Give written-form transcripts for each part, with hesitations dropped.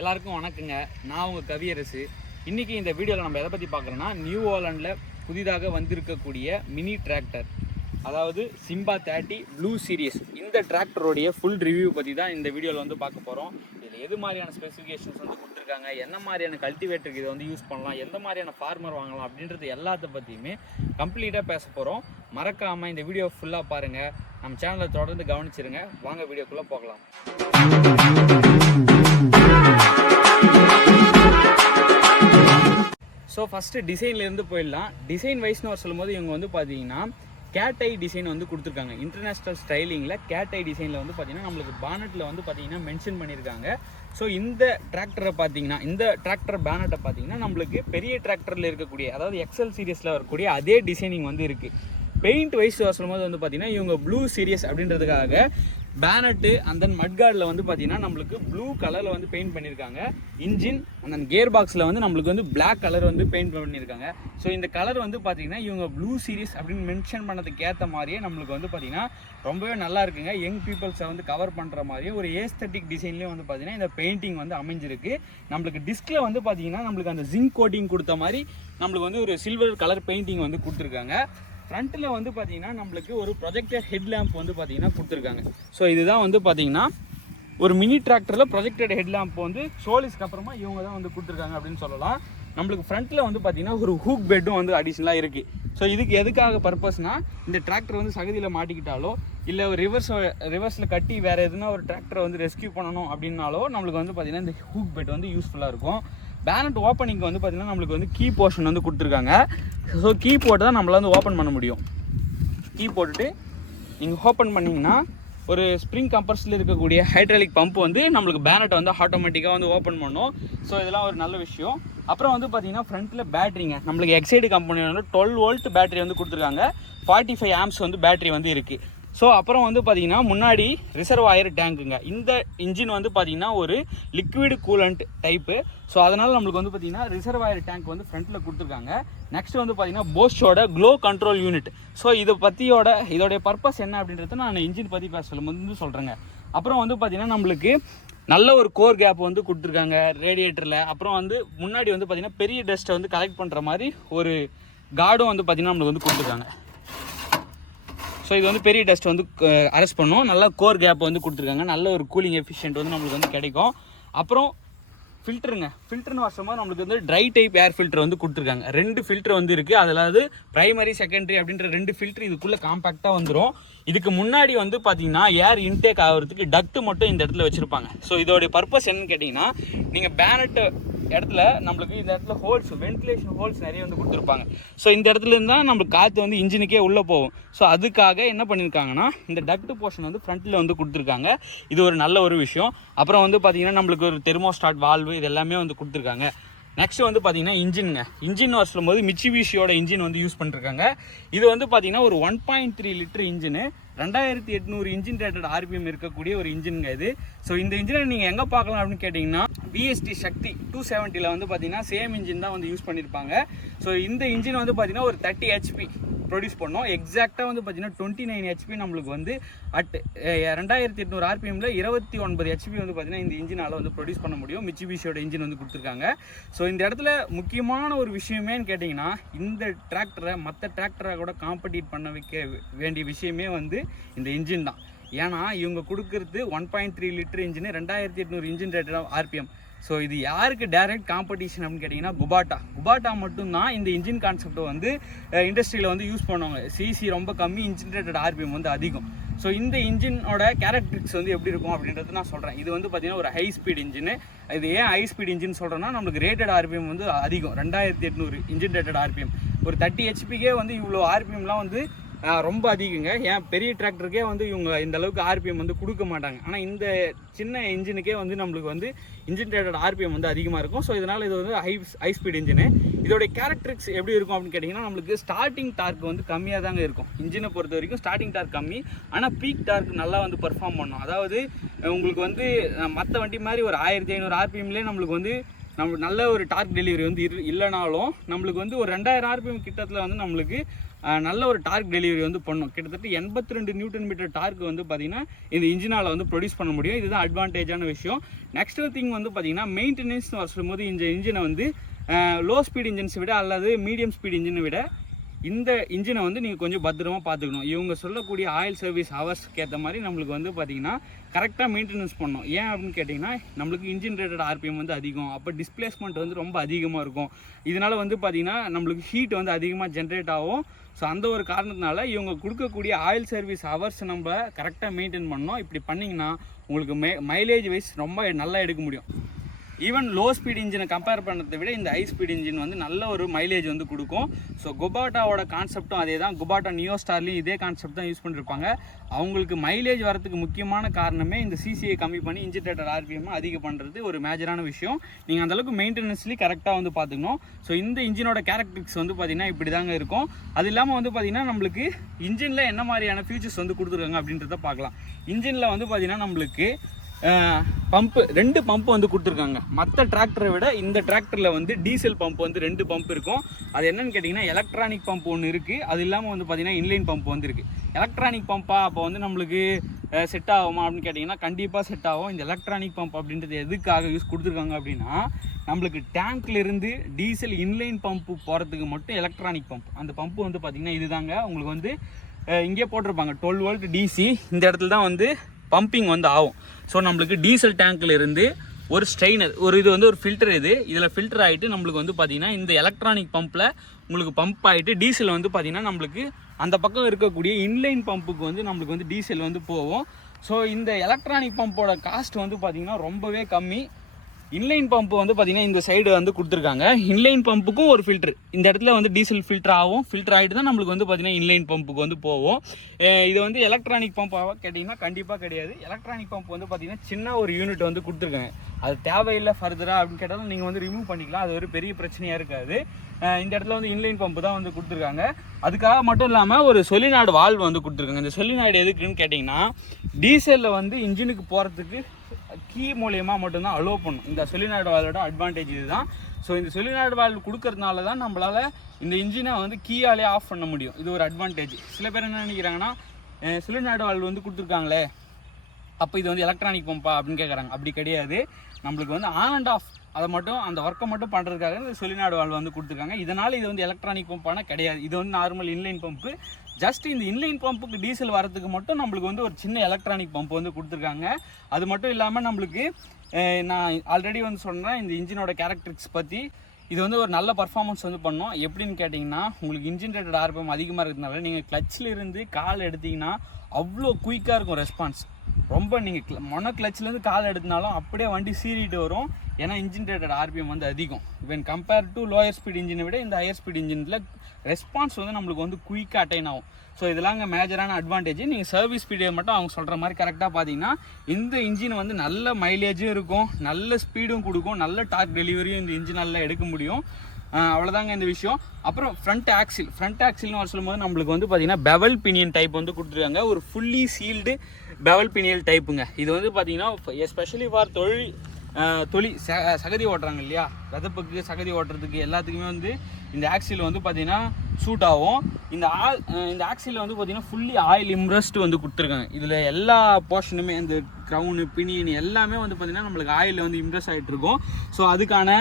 எல்லாருக்கும் வணக்கங்க. நான் உங்கள் கவியரசு. இன்றைக்கி இந்த வீடியோவில் நம்ம எதை பற்றி பார்க்குறோன்னா, நியூ ஹாலண்டில் புதிதாக வந்திருக்கக்கூடிய மினி டிராக்டர், அதாவது சிம்பா 30 ப்ளூ சீரியஸ். இந்த டிராக்டருடைய ஃபுல் ரிவ்யூ பற்றி தான் இந்த வீடியோவில் வந்து பார்க்க போகிறோம். இதில் எது மாதிரியான ஸ்பெசிஃபிகேஷன்ஸ் வந்து கொடுத்துருக்காங்க, என்ன மாதிரியான கல்டிவேட்டருக்கு இதை வந்து யூஸ் பண்ணலாம், எந்த மாதிரியான ஃபார்மர் வாங்கலாம் அப்படின்றது எல்லாத்த பற்றியுமே கம்ப்ளீட்டாக பேச போகிறோம். மறக்காமல் இந்த வீடியோ ஃபுல்லாக பாருங்கள். நம்ம சேனலை தொடர்ந்து கவனிச்சிருங்க. வாங்க வீடியோக்குள்ளே போகலாம். ஸோ ஃபஸ்ட்டு டிசைன்லேருந்து போயிடலாம். டிசைன் வைஸ்னு சொல்லும்போது இவங்க வந்து பார்த்தீங்கன்னா கேட் ஐ டிசைன் வந்து கொடுத்துருக்காங்க. இன்டர்நேஷ்னல் ஸ்டைலிங்கில் கேட் ஐ டிசைனில் வந்து பார்த்தீங்கன்னா நம்மளுக்கு பானட்டில் வந்து பார்த்தீங்கன்னா மென்ஷன் பண்ணியிருக்காங்க. ஸோ இந்த டிராக்டரை பார்த்தீங்கன்னா, இந்த டிராக்டர் பேனட்டை பார்த்தீங்கன்னா நம்மளுக்கு பெரிய டிராக்டரில் இருக்கக்கூடிய, அதாவது எக்ஸல் சீரியஸில் வரக்கூடிய அதே டிசைனிங் வந்து இருக்குது. பெயிண்ட் வைஸ் சொல்லும்போது வந்து பார்த்தீங்கன்னா இவங்க ப்ளூ சீரியஸ் அப்படின்றதுக்காக பேனட்டு அண்ட் தென் மட்கார்டில் வந்து பார்த்தீங்கன்னா நம்மளுக்கு ப்ளூ கலரில் வந்து பெயிண்ட் பண்ணியிருக்காங்க. இன்ஜின் அண்ட் தென் கியர் பாக்ஸில் வந்து நம்மளுக்கு வந்து பிளாக் கலர் வந்து பெயிண்ட் பண்ணியிருக்காங்க. ஸோ இந்த கலர் வந்து பார்த்தீங்கன்னா இவங்க ப்ளூ சீரியஸ் அப்படின்னு மென்ஷன் பண்ணதுக்கு ஏற்ற மாதிரியே நம்மளுக்கு வந்து பார்த்தீங்கன்னா ரொம்பவே நல்லா இருக்குங்க. யங் பீப்புள்ஸை வந்து கவர் பண்ணுற மாதிரியே ஒரு ஏஸ்தட்டிக் டிசைன்லேயே வந்து பார்த்தீங்கன்னா இந்த பெயிண்டிங் வந்து அமைஞ்சிருக்கு. நம்மளுக்கு டிஸ்கில் வந்து பார்த்தீங்கன்னா நம்மளுக்கு அந்த ஜிங்க் கோட்டிங் கொடுத்த மாதிரி நம்மளுக்கு வந்து ஒரு சில்வர் கலர் பெயிண்டிங் வந்து கொடுத்துருக்காங்க. ஃப்ரண்ட்டில் வந்து பார்த்தீங்கன்னா நம்மளுக்கு ஒரு ப்ரொஜெக்டர் ஹெட் லேம்ப் வந்து பார்த்தீங்கன்னா கொடுத்துருக்காங்க. ஸோ இதுதான் வந்து பார்த்தீங்கன்னா ஒரு மினி டிராக்டரில் ப்ரொஜெக்டட் ஹெட் லேம்ப் வந்து சோலிஸ்க்கு அப்புறமா இவங்க தான் வந்து கொடுத்துருக்காங்க அப்படின்னு சொல்லலாம். நம்மளுக்கு ஃப்ரண்ட்டில் வந்து பார்த்தீங்கன்னா ஒரு ஹூக் பெட்டும் வந்து அடிஷ்னலாக இருக்குது. ஸோ இதுக்கு எதுக்காக பர்பஸ்னால், இந்த டிராக்டர் வந்து சகதியில் மாட்டிக்கிட்டாலோ இல்லை ஒரு ரிவர்ஸில் கட்டி வேறு எதுனா ஒரு டிராக்டரை வந்து ரெஸ்கியூ பண்ணணும் அப்படின்னாலோ நம்மளுக்கு வந்து பார்த்தீங்கன்னா இந்த ஹூக் பெட் வந்து யூஸ்ஃபுல்லாக இருக்கும். பேனட் ஓப்பனிங்க்கு வந்து பார்த்தீங்கன்னா நம்மளுக்கு வந்து கீ போர்ஷன் வந்து கொடுத்துருக்காங்க. ஸோ கீ போட்டு தான் நம்மளால் வந்து ஓப்பன் பண்ண முடியும். கீ போட்டுட்டு நீங்கள் ஓப்பன் பண்ணிங்கன்னா ஒரு ஸ்ப்ரிங் கம்பர்ஸில் இருக்கக்கூடிய ஹைட்ராலிக் பம்ப் வந்து நம்மளுக்கு பேனட்டை வந்து ஆட்டோமேட்டிக்காக வந்து ஓப்பன் பண்ணும். ஸோ இதெல்லாம் ஒரு நல்ல விஷயம். அப்புறம் வந்து பார்த்தீங்கன்னா ஃப்ரண்ட்டில் பேட்டரிங்க, நம்மளுக்கு எக்ஸைடு கம்பெனி வந்து 12 வோல்ட் பேட்டரி வந்து கொடுத்துருக்காங்க. 45 ஆம்ஸ் வந்து பேட்டரி வந்து இருக்குது. ஸோ அப்புறம் வந்து பார்த்தீங்கன்னா முன்னாடி ரிசர்வாயர் டேங்க்குங்க. இந்த இன்ஜின் வந்து பார்த்தீங்கன்னா ஒரு லிக்விட் கூலண்ட் டைப்பு. ஸோ அதனால் நம்மளுக்கு வந்து பார்த்தீங்கன்னா ரிசர்வாயர் டேங்க் வந்து ஃப்ரண்ட்டில் கொடுத்துருக்காங்க. நெக்ஸ்ட் வந்து பார்த்தீங்கன்னா போஸ்டோட க்ளோ கண்ட்ரோல் யூனிட். ஸோ இதோடைய பர்பஸ் என்ன அப்படின்றத நான் இன்ஜின் பற்றி சொல்லும்போது சொல்கிறேங்க. அப்புறம் வந்து பார்த்தீங்கன்னா நம்மளுக்கு நல்ல ஒரு கோர் கேப் வந்து கொடுத்துருக்காங்க ரேடியேட்டரில். அப்புறம் வந்து முன்னாடி வந்து பார்த்தீங்கன்னா பெரிய டஸ்ட்டை வந்து கலெக்ட் பண்ணுற மாதிரி ஒரு கார்டும் வந்து பார்த்தீங்கன்னா நம்மளுக்கு வந்து கொடுத்துருக்காங்க. ஸோ இது வந்து பெரிய டஸ்ட் வந்து அரெஸ்ட் பண்ணும். நல்லா கோர் கேப் வந்து கொடுத்துருக்காங்க. நல்ல ஒரு கூலிங் எஃபிஷியன்ட் வந்து நம்மளுக்கு வந்து கிடைக்கும். அப்புறம் ஃபில்டர்னு வருஷமாக நம்மளுக்கு வந்து ட்ரை டைப் ஏர் ஃபில்டர் வந்து கொடுத்துருக்காங்க. 2 ஃபில்டர் வந்து இருக்குது. அதாவது பிரைமரி செகண்டரி அப்படின்ற 2 ஃபில்டர் இதுக்குள்ளே காம்பேக்டாக வந்துடும். இதுக்கு முன்னாடி வந்து பார்த்தீங்கன்னா ஏர் இன்டேக் ஆகிறதுக்கு டக்ட் மட்டும் இந்த இடத்துல வச்சுருப்பாங்க. ஸோ இதோடைய பர்பஸ் என்னன்னு கேட்டிங்கன்னா, நீங்கள் பேனட்டு இடத்துல நம்மளுக்கு இந்த இடத்துல ஹோல்ஸ், வென்டிலேஷன் ஹோல்ஸ் நிறைய வந்து கொடுத்துருப்பாங்க. ஸோ இந்த இடத்துல இருந்தால் நம்மளுக்கு காற்று வந்து இன்ஜினுக்கே உள்ளே போகும். ஸோ அதுக்காக என்ன பண்ணியிருக்காங்கன்னா இந்த டக்ட் போர்ஷன் வந்து ஃப்ரண்ட்டில் வந்து கொடுத்துருக்காங்க. இது ஒரு நல்ல ஒரு விஷயம். அப்புறம் வந்து பார்த்தீங்கன்னா நம்மளுக்கு ஒரு தெர்மோஸ்டாட் வால்வு இது எல்லாமே வந்து கொடுத்துருக்காங்க. நெக்ஸ்ட் வந்து பார்த்தீங்கன்னா இன்ஜின் சொல்லும்போது மிட்சுபிஷியோட இன்ஜின் வந்து யூஸ் பண்ணிருக்காங்க. இது வந்து பார்த்தீங்கன்னா ஒரு 1.3 litre engine, 2800 engine rated RPM இருக்கக்கூடிய ஒரு இன்ஜினுங்க இது. ஸோ இந்த இன்ஜினை நீங்கள் எங்கே பார்க்கலாம் அப்படின்னு கேட்டிங்கன்னா, விஎஸ்டி சக்தி 270 வந்து பார்த்தீங்கன்னா சேம் இன்ஜின் தான் வந்து யூஸ் பண்ணியிருப்பாங்க. ஸோ இந்த இன்ஜின் வந்து பார்த்தீங்கன்னா ஒரு 30 ஹெச்பி ப்ரொடியூஸ் பண்ணோம். எக்ஸாக்டாக வந்து பார்த்தீங்கன்னா 29 ஹெச்பி நம்மளுக்கு வந்து அட் 2800 ஆர்பிஎம்மில் 29 ஹெச்பி வந்து பார்த்தீங்கன்னா இந்த இன்ஜினால் வந்து ப்ரொடியூஸ் பண்ண முடியும். மிட்சுபிஷியோட இன்ஜின் வந்து கொடுத்துருக்காங்க. ஸோ இந்த இடத்துல முக்கியமான ஒரு விஷயமேன்னு கேட்டிங்கன்னா, இந்த டிராக்டரை மற்ற டிராக்டரை கூட காம்படிட் பண்ண வைக்க வேண்டிய விஷயமே வந்து இந்த இன்ஜின் தான். ஏன்னா இவங்க கொடுக்குறது 1.3 litre engine, 2800 engine rated RPM. So இது யாருக்கு டைரக்ட் காம்படிஷன் அப்படின்னு கேட்டிங்கன்னா குபாட்டா மட்டும்தான் இந்த இன்ஜின் கான்செப்டை வந்து இண்டஸ்ட்ரியில் வந்து யூஸ் பண்ணுவாங்க. சிசி ரொம்ப கம்மி, இன்ஜின் ரேட்டட் ஆர்பிஎம் வந்து அதிகம். ஸோ இந்த இன்ஜினோட கேரக்டரிஸ்டிக்ஸ் வந்து எப்படி இருக்கும் அப்படின்றது நான் சொல்கிறேன். இது வந்து பார்த்தீங்கன்னா ஒரு ஹை ஸ்பீட் இன்ஜின். இது ஏன் ஹை ஸ்பீட் இன்ஜின் சொல்கிறேன்னா, நம்மளுக்கு ரேட்டட் ஆர்பிஎம் வந்து அதிகம், 2800 இன்ஜின் ரேட்டட் ஆர்பிஎம். ஒரு 30 ஹெச்பிக்கே வந்து இவ்வளோ ஆர்பிஎம்லாம் வந்து ரொம்ப அதிகங்க. ஏன் பெரிய டிராக்டருக்கே வந்து இவங்க இந்த அளவுக்கு ஆர்பிஎம் வந்து கொடுக்க மாட்டாங்க. ஆனால் இந்த சின்ன இன்ஜினுக்கே வந்து நம்மளுக்கு வந்து இன்ஜின் ரேட்டட் ஆர்பிஎம் வந்து அதிகமாக இருக்கும். ஸோ இதனால் இது வந்து ஹை ஸ்பீட் இன்ஜினு. இதோடைய கேரக்டரிக்ஸ் எப்படி இருக்கும் அப்படின்னு கேட்டிங்கன்னா, நம்மளுக்கு ஸ்டார்டிங் டார்க் வந்து கம்மியாக தாங்க இருக்கும். இன்ஜினை பொறுத்த வரைக்கும் ஸ்டார்டிங் டார்க் கம்மி, ஆனால் பீக் டார்க் நல்லா வந்து பெர்ஃபார்ம் பண்ணும். அதாவது உங்களுக்கு வந்து மற்ற வண்டி மாதிரி ஒரு 1500 ஆர்பிஎம்லேயே நம்மளுக்கு வந்து நல்ல ஒரு டார்க் டெலிவரி வந்து இல்லைனாலும் நம்மளுக்கு வந்து ஒரு 2000 ஆர்பிஎம் கிட்டத்தில் வந்து நம்மளுக்கு நல்ல ஒரு டார்க் டெலிவரி வந்து பண்ணும். கிட்டத்தட்ட 82 நியூட்டன் மீட்டர் டார்க் வந்து பார்த்தீங்கன்னா இந்த இன்ஜினால் வந்து ப்ரொடியூஸ் பண்ண முடியும். இதுதான் அட்வான்டேஜான விஷயம். நெக்ஸ்ட் திங் வந்து பார்த்தீங்கன்னா மெயின்டெனன்ஸ் வரும்போது இந்த இன்ஜினை வந்து லோ ஸ்பீட் இன்ஜின்ஸை விட அல்லது மீடியம் ஸ்பீட் இன்ஜினை விட இந்த இன்ஜினை வந்து நீங்கள் கொஞ்சம் பத்திரமாக பார்த்துக்கணும். இவங்க சொல்லக்கூடிய ஆயில் சர்வீஸ் ஹவர்ஸ்க்கு ஏற்ற மாதிரி நம்மளுக்கு வந்து பார்த்திங்கன்னா கரெக்டாக மெயின்டெனன்ஸ் பண்ணணும். ஏன் அப்படின்னு கேட்டிங்கன்னா நம்மளுக்கு இன்ஜின் ரேட்டட் ஆர்பிஎம் வந்து அதிகம், அப்போ டிஸ்பிளேஸ்மெண்ட் வந்து ரொம்ப அதிகமாக இருக்கும். இதனால் வந்து பார்த்திங்கன்னா நம்மளுக்கு ஹீட் வந்து அதிகமாக ஜென்ரேட் ஆகும். ஸோ அந்த ஒரு காரணத்தினால இவங்க கொடுக்கக்கூடிய ஆயில் சர்வீஸ் ஹவர்ஸ் நம்ம கரெக்டாக மெயின்டைன் பண்ணணும். இப்படி பண்ணிங்கன்னா உங்களுக்கு மைலேஜ் வைஸ் ரொம்ப நல்லா எடுக்க முடியும். ஈவன் லோ ஸ்பீட் இன்ஜினை கம்பேர் பண்ணுறதை விட இந்த ஹை ஸ்பீட் இன்ஜின் வந்து நல்ல ஒரு மைலேஜ் வந்து கொடுக்கும். ஸோ குபாட்டாவோட கான்செப்டும் அதே தான். குபாட்டா நியோ ஸ்டார்லையும் இதே கான்செப்ட் தான் யூஸ் பண்ணியிருப்பாங்க. அவங்களுக்கு மைலேஜ் வரதுக்கு முக்கியமான காரணமே இந்த சிசிஐ கம்மி பண்ணி இன்ஜின் ரேட்டட் ஆர்பிஎம் அதிகம் பண்ணுறது ஒரு மேஜரான விஷயம். நீங்கள் அந்தளவுக்கு மெயின்டெனன்ஸ்லி கரெக்டாக வந்து பார்த்துக்கணும். ஸோ இந்த இன்ஜினோட கேரக்டரிஸ்டிக்ஸ் வந்து பார்த்திங்கன்னா இப்படி தாங்க இருக்கும். அது இல்லாமல் வந்து பார்த்திங்கன்னா நம்மளுக்கு இன்ஜினில் என்ன மாதிரியான ஃபீச்சர்ஸ் வந்து கொடுத்துருக்காங்க அப்படின்றத பார்க்கலாம். இன்ஜினில் வந்து பார்த்திங்கன்னா நம்மளுக்கு பம்பு 2 பம்பு வந்து கொடுத்துருக்காங்க. மற்ற டிராக்டரை விட இந்த டிராக்டரில் வந்து டீசல் பம்ப் வந்து 2 பம்ப் இருக்கும். அது என்னன்னு கேட்டிங்கன்னா எலக்ட்ரானிக் பம்ப் ஒன்று இருக்குது. அது இல்லாமல் வந்து பார்த்திங்கன்னா இன்லைன் பம்ப் வந்து இருக்குது. எலக்ட்ரானிக் பம்பா அப்போ வந்து நம்மளுக்கு செட் ஆகுமா அப்படின்னு கேட்டிங்கன்னா கண்டிப்பாக செட் ஆகும். இந்த எலக்ட்ரானிக் பம்ப் அப்படின்றது எதுக்காக யூஸ் கொடுத்துருக்காங்க அப்படின்னா நம்மளுக்கு டேங்க்லேருந்து டீசல் இன்லைன் பம்பு போகிறதுக்கு மட்டும் எலக்ட்ரானிக் பம்ப். அந்த பம்பு வந்து பார்த்திங்கன்னா இதுதாங்க உங்களுக்கு வந்து இங்கே போட்டிருப்பாங்க 12 வோல்ட் டிசி. இந்த இடத்துல தான் வந்து பம்பிங் வந்து ஆகும். ஸோ நம்மளுக்கு டீசல் டேங்க்கில் இருந்து ஒரு ஸ்ட்ரெயினர் இது வந்து ஒரு ஃபில்டர் இதில் ஃபில்டர் ஆகிட்டு நம்மளுக்கு வந்து பார்த்திங்கன்னா இந்த எலக்ட்ரானிக் பம்பில் உங்களுக்கு பம்ப் ஆகிட்டு டீசல் வந்து பார்த்திங்கன்னா நம்மளுக்கு அந்த பக்கம் இருக்கக்கூடிய இன்லைன் பம்புக்கு வந்து நம்மளுக்கு வந்து டீசல் வந்து போகும். ஸோ இந்த எலக்ட்ரானிக் பம்போட காஸ்ட் வந்து பார்த்திங்கன்னா ரொம்பவே கம்மி. இன்லைன் பம்பு வந்து பார்த்திங்கன்னா இந்த சைடு வந்து கொடுத்துருக்காங்க. இன்லைன் பம்புக்கும் ஒரு ஃபில்ட்ரு இந்த இடத்துல வந்து டீசல் ஃபில்டர் ஆகும். ஃபில்டர் ஆகிட்டு தான் நம்மளுக்கு வந்து பார்த்திங்கன்னா இன்லைன் பம்புக்கு வந்து போகும். இது வந்து எலக்ட்ரானிக் பம்பாக கேட்டிங்கன்னா கண்டிப்பாக கிடையாது. எலக்ட்ரானிக் பம்ப் வந்து பார்த்திங்கன்னா சின்ன ஒரு யூனிட் வந்து கொடுத்துருக்காங்க. அது தேவையில்லை ஃபர்தராக அப்படின்னு கேட்டாலும் நீங்கள் வந்து ரிமூவ் பண்ணிக்கலாம். அது ஒரு பெரிய பிரச்சனையாக இருக்காது. இந்த இடத்துல வந்து இன்லைன் பம்பு தான் வந்து கொடுத்துருக்காங்க. அதுக்காக மட்டும் இல்லாமல் ஒரு சொலினாய்டு வால்வு வந்து கொடுத்துருக்காங்க. இந்த சொலினாய்டு எதுக்குன்னு கேட்டிங்கன்னா டீசலில் வந்து இன்ஜினுக்கு போகிறதுக்கு கீ மூலியமாக மட்டும்தான் அலோவ் பண்ணும். இந்த சொலினாய்டு வால்வோட அட்வான்டேஜ் இதுதான். ஸோ இந்த சொலினாய்டு வால்வு கொடுக்கறதுனால தான் நம்மளால் இந்த இன்ஜினை வந்து கீயாலே ஆஃப் பண்ண முடியும். இது ஒரு அட்வான்டேஜ். சில பேர் என்ன நினைக்கிறாங்கன்னா சொலினாய்டு வால்வு வந்து கொடுத்துருக்காங்களே அப்போ இது வந்து எலக்ட்ரானிக் பம்பா அப்படின்னு கேட்குறாங்க. அப்படி கிடையாது. நம்மளுக்கு வந்து ஆன் அண்ட் ஆஃப் அதை மட்டும் அந்த ஒர்க்கை மட்டும் பண்ணுறதுக்காக இந்த சொலினாய்டு வால்வு வந்து கொடுத்துருக்காங்க. இதனால் இது வந்து எலக்ட்ரானிக் பம்பான கிடையாது. இது வந்து நார்மல் இன்லைன் பம்பு. ஜஸ்ட் இந்த இன்லைன் பம்புக்கு டீசல் வரதுக்கு மட்டும் நம்மளுக்கு வந்து ஒரு சின்ன எலக்ட்ரானிக் பம்ப் வந்து கொடுத்துருக்காங்க. அது மட்டும் இல்லாமல் நம்மளுக்கு நான் ஆல்ரெடி வந்து சொன்னேன் இந்த இன்ஜினோட கேரக்டரிஸ்டிக்ஸ் பற்றி. இது வந்து ஒரு நல்ல பர்ஃபார்மன்ஸ் வந்து பண்ணோம். எப்படின்னு கேட்டிங்கன்னா உங்களுக்கு இன்ஜின் ரேட்டட் ஆர்பிஎம் அதிகமாக இருக்கிறதுனால நீங்கள் கிளச்சில் இருந்து கால் எடுத்திங்கன்னா அவ்வளோ குயிக்காக இருக்கும் ரெஸ்பான்ஸ். ரொம்ப நீங்கள் மொன கிளச்சிலேருந்து கால் எடுத்தினாலும் அப்படியே வண்டி சீறிட்டு வரும். ஏன்னா இன்ஜின் ரேட்டட் ஆர்பிஎம் வந்து அதிகம். When compare to lower speed இன்ஜினை விட இந்த ஹையர் ஸ்பீட் இன்ஜினில் ரெஸ்பான்ஸ் வந்து நம்மளுக்கு வந்து குயிக்காக அட்டைன் ஆகும். ஸோ இதெல்லாம் மேஜரான அட்வான்டேஜ். நீங்கள் சர்வீஸ் பீரியட் மட்டும் அவங்க சொல்கிற மாதிரி கரெக்டாக பார்த்தீங்கன்னா இந்த இன்ஜின் வந்து நல்ல மைலேஜும் இருக்கும், நல்ல ஸ்பீடும் கொடுக்கும், நல்ல டார்க் டெலிவரியும் இந்த இன்ஜினால் எடுக்க முடியும். அவ்வளோதாங்க இந்த விஷயம். அப்புறம் ஃப்ரண்ட் ஆக்சில்னு வர சொல்லும்போது நம்மளுக்கு வந்து பார்த்தீங்கன்னா பெவல் பினியன் டைப் வந்து கொடுத்துருக்காங்க. ஒரு ஃபுல்லி சீல்டு பெவல் பினியல் டைப்புங்க. இது வந்து பார்த்தீங்கன்னா எஸ்பெஷலி ஃபார் சகதி ஓட்டுறாங்க இல்லையா, விதப்புக்கு சகதி ஓட்டுறதுக்கு எல்லாத்துக்குமே வந்து இந்த ஆக்சில் வந்து பார்த்தீங்கன்னா சூட் ஆகும். இந்த ஆக்சில் வந்து பார்த்தீங்கன்னா ஃபுல்லி ஆயில் இம்ப்ரெஸ்ட் வந்து கொடுத்துருக்காங்க. இதில் எல்லா போர்ஷனுமே இந்த க்ரௌனு பினியன் எல்லாமே வந்து பார்த்தீங்கன்னா நம்மளுக்கு ஆயிலில் வந்து இம்ப்ரெஸ் ஆகிட்டு இருக்கும். ஸோ அதுக்கான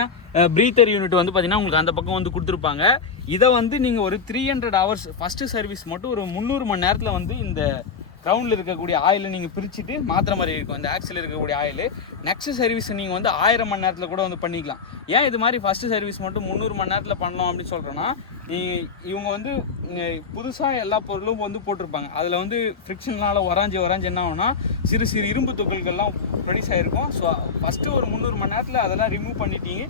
ப்ரீத்தர் யூனிட் வந்து பார்த்தீங்கன்னா உங்களுக்கு அந்த பக்கம் வந்து கொடுத்துருப்பாங்க. இதை வந்து நீங்கள் ஒரு 300 hours ஃபஸ்ட்டு சர்வீஸ் மட்டும் ஒரு 300 மணி நேரத்தில் வந்து இந்த க்ரௌண்டில் இருக்கக்கூடிய ஆயிலை நீங்கள் பிரிச்சுட்டு மாத்திர மாதிரி இருக்கும். இந்த ஆக்சில் இருக்கக்கூடிய ஆயில் நெக்ஸ்ட் சர்வீஸ் நீங்கள் வந்து 1000 மணி நேரத்தில் கூட வந்து பண்ணிக்கலாம். ஏன் இது மாதிரி ஃபஸ்ட்டு சர்வீஸ் மட்டும் 300 மணி நேரத்தில் பண்ணலாம் அப்படின்னு சொல்கிறோன்னா, இவங்க வந்து புதுசாக எல்லா பொருளும் வந்து போட்டிருப்பாங்க. அதில் வந்து ஃப்ரிக்ஷனால் உராஞ்சி என்ன ஆகும்னா சிறு இரும்பு துகள்கள்லாம் ப்ரொடியூஸ் ஆகிருக்கும். ஸோ ஃபஸ்ட்டு ஒரு 300 மணி நேரத்தில் அதெல்லாம் ரிமூவ் பண்ணிட்டீங்க.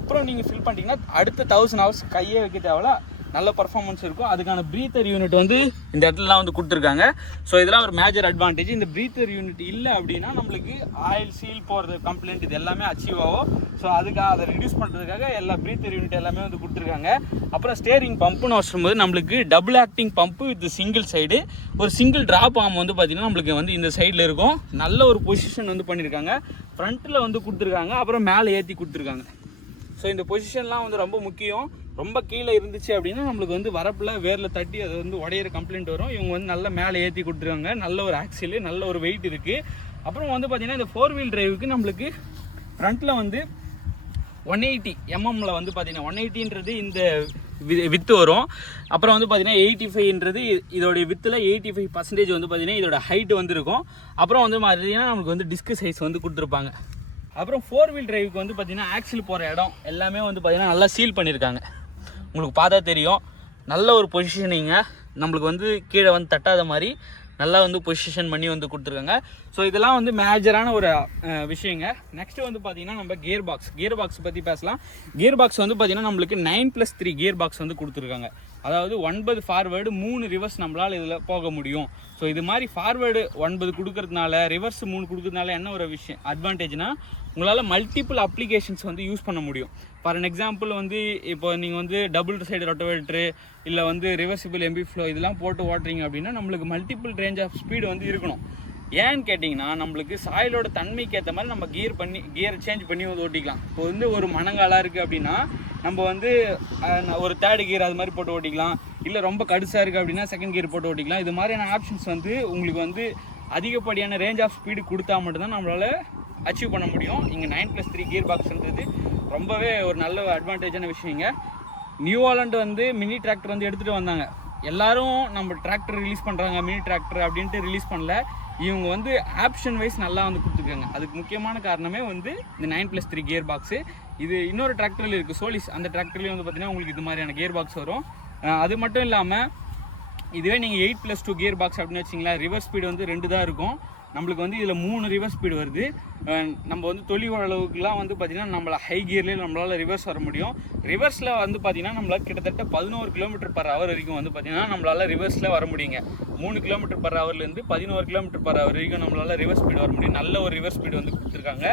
அப்புறம் நீங்கள் ஃபில் பண்ணிட்டீங்கன்னா அடுத்த 1000 hours கையே வைக்க தேவையில்ல, நல்ல பர்ஃபார்மன்ஸ் இருக்கும். அதுக்கான ப்ரீத்தர் யூனிட் வந்து இந்த இடத்துலலாம் வந்து கொடுத்துருக்காங்க. ஸோ இதெல்லாம் ஒரு மேஜர் அட்வான்டேஜ். இந்த ப்ரீத்தர் யூனிட் இல்லை அப்படின்னா நம்மளுக்கு ஆயில் சீல் போகிறது கம்ப்ளைண்ட் இது எல்லாமே அச்சீவ் ஆகும். ஸோ அதுக்காக அதை ரிடியூஸ் பண்ணுறதுக்காக எல்லா ப்ரீத்தர் யூனிட் எல்லாமே வந்து கொடுத்துருக்காங்க. அப்புறம் ஸ்டேரிங் பம்புன்னு வரும்போது நம்மளுக்கு double acting pump with single side, ஒரு சிங்கிள் ட்ராப் ஆம் வந்து பார்த்திங்கன்னா நம்மளுக்கு வந்து இந்த சைடில் இருக்கும். நல்ல ஒரு பொசிஷன் வந்து பண்ணியிருக்காங்க. ஃப்ரண்ட்டில் வந்து கொடுத்துருக்காங்க, அப்புறம் மேலே ஏற்றி கொடுத்துருக்காங்க. ஸோ இந்த பொசிஷன்லாம் வந்து ரொம்ப முக்கியம். ரொம்ப கீழே இருந்துச்சு அப்படின்னா நம்மளுக்கு வந்து வரப்பில் வேரில் தட்டி அது வந்து உடையிற கம்ப்ளைண்ட் வரும். இவங்க வந்து நல்லா மேலே ஏற்றி கொடுத்துருவாங்க. நல்ல ஒரு ஆக்சிலு, நல்ல ஒரு வெயிட் இருக்குது. அப்புறம் வந்து பார்த்திங்கன்னா இந்த 4 வீல் டிரைவுக்கு நம்மளுக்கு ஃப்ரண்ட்டில் வந்து 180 mm வந்து பார்த்திங்கன்னா 180ன்றது இந்த வித்து வரும். அப்புறம் வந்து பார்த்திங்கன்னா 85ன்றது இதோடைய வித்தில் 85% வந்து பார்த்திங்கன்னா இதோட ஹைட்டு வந்து இருக்கும். அப்புறம் வந்து பார்த்திங்கன்னா நம்மளுக்கு வந்து டிஸ்க் சைஸ் வந்து கொடுத்துருப்பாங்க. அப்புறம் 4 வீல் டிரைவுக்கு வந்து பார்த்திங்கன்னா ஆக்சில் போகிற இடம் எல்லாமே வந்து பார்த்திங்கன்னா நல்லா சீல் பண்ணியிருக்காங்க. உங்களுக்கு பார்த்தா தெரியும், நல்ல ஒரு பொசிஷனிங்க. நம்மளுக்கு வந்து கீழே வந்து தட்டாத மாதிரி நல்லா வந்து பொசிஷன் பண்ணி வந்து கொடுத்துருக்காங்க. ஸோ இதெல்லாம் வந்து மேஜரான ஒரு விஷயங்க. நெக்ஸ்ட்டு வந்து பார்த்திங்கன்னா நம்ம கியர் பாக்ஸ் பற்றி பேசலாம். கியர் பாக்ஸ் வந்து பார்த்திங்கன்னா நம்மளுக்கு 9+3 கியர் பாக்ஸ் வந்து கொடுத்துருக்காங்க. அதாவது 9 ஃபார்வேர்டு 3 ரிவர்ஸ் நம்மளால் இதில் போக முடியும். ஸோ இது மாதிரி ஃபார்வேர்டு 9 கொடுக்கறதுனால ரிவர்ஸ் 3 கொடுக்கறதுனால என்ன ஒரு விஷயம் அட்வான்டேஜ்னா, உங்களால் மல்டிபிள் அப்ளிகேஷன்ஸ் வந்து யூஸ் பண்ண முடியும். ஃபார் அன் எக்ஸாம்பிள் வந்து இப்போ நீங்கள் வந்து டபுள் சைடு ரொட்டவேட்ரு இல்லை வந்து ரிவர்சிபிள் எம்பி ஃப்ளோ இதெல்லாம் போட்டு ஓட்டுறீங்க அப்படின்னா நம்மளுக்கு மல்டிபிள் ரேஞ்ச் ஆஃப் ஸ்பீடு வந்து இருக்கணும். ஏன்னு கேட்டிங்கன்னா, நம்மளுக்கு சாயிலோட தன்மைக்கு ஏற்ற மாதிரி நம்ம கியர் சேஞ்ச் பண்ணி வந்து ஓட்டிக்கலாம். இப்போ வந்து ஒரு மணங்காலாக இருக்குது அப்படின்னா நம்ம வந்து ஒரு 3rd கியர் அது மாதிரி போட்டு ஓட்டிக்கலாம். இல்லை ரொம்ப கடுசாக இருக்குது அப்படின்னா 2nd கியர் போட்டு ஓட்டிக்கலாம். இது மாதிரியான ஆப்ஷன்ஸ் வந்து உங்களுக்கு வந்து அதிகப்படியான ரேஞ்ச் ஆஃப் ஸ்பீடு கொடுத்தா மட்டும்தான் நம்மளால் அச்சீவ் பண்ண முடியும். இங்கே 9+3 கியர் பாக்ஸ்ன்றது ரொம்பவே ஒரு நல்ல அட்வான்டேஜான விஷயங்க. நியூ ஹாலண்ட் வந்து மினி டிராக்டர் வந்து எடுத்துகிட்டு வந்தாங்க. எல்லாரும் நம்ம டிராக்டர் ரிலீஸ் பண்ணுறாங்க மினி டிராக்டர் அப்படின்ட்டு ரிலீஸ் பண்ணல. இவங்க வந்து ஆப்ஷன் வைஸ் நல்லா வந்து கொடுத்துருக்காங்க. அதுக்கு முக்கியமான காரணமே வந்து இந்த 9+3 கியர் பாக்ஸு. இது இன்னொரு டிராக்டரில் இருக்குது, சோலிஸ். அந்த டிராக்டர்லேயும் வந்து பார்த்திங்கன்னா உங்களுக்கு இது மாதிரியான கியர் பாக்ஸ் வரும். அது மட்டும் இல்லாமல் இதுவே நீங்கள் 8+2 கியர் பாக்ஸ் அப்படின்னு வச்சிங்களேன், ரிவர்ஸ் ஸ்பீடு வந்து 2 தான் இருக்கும். நம்மளுக்கு வந்து இதில் 3 ரிவர்ஸ் ஸ்பீடு வருது. நம்ம வந்து தொழில் அளவுக்குலாம் வந்து பார்த்திங்கன்னா நம்மளை ஹை கியர்லேயே நம்மளால் ரிவர்ஸ் வர முடியும். ரிவர்ஸில் வந்து பார்த்திங்கன்னா நம்மளால் கிட்டத்தட்ட 11 km/h வரைக்கும் வந்து பார்த்திங்கன்னா நம்மளால் ரிவர்ஸில் வர முடியுங்க. 3 km/hலேருந்து 11 km/h வரைக்கும் நம்மளால் ரிவர்ஸ் ஸ்பீடு வர முடியும். நல்ல ஒரு ரிவர்ஸ் ஸ்பீடு வந்து கொடுத்துருக்காங்க.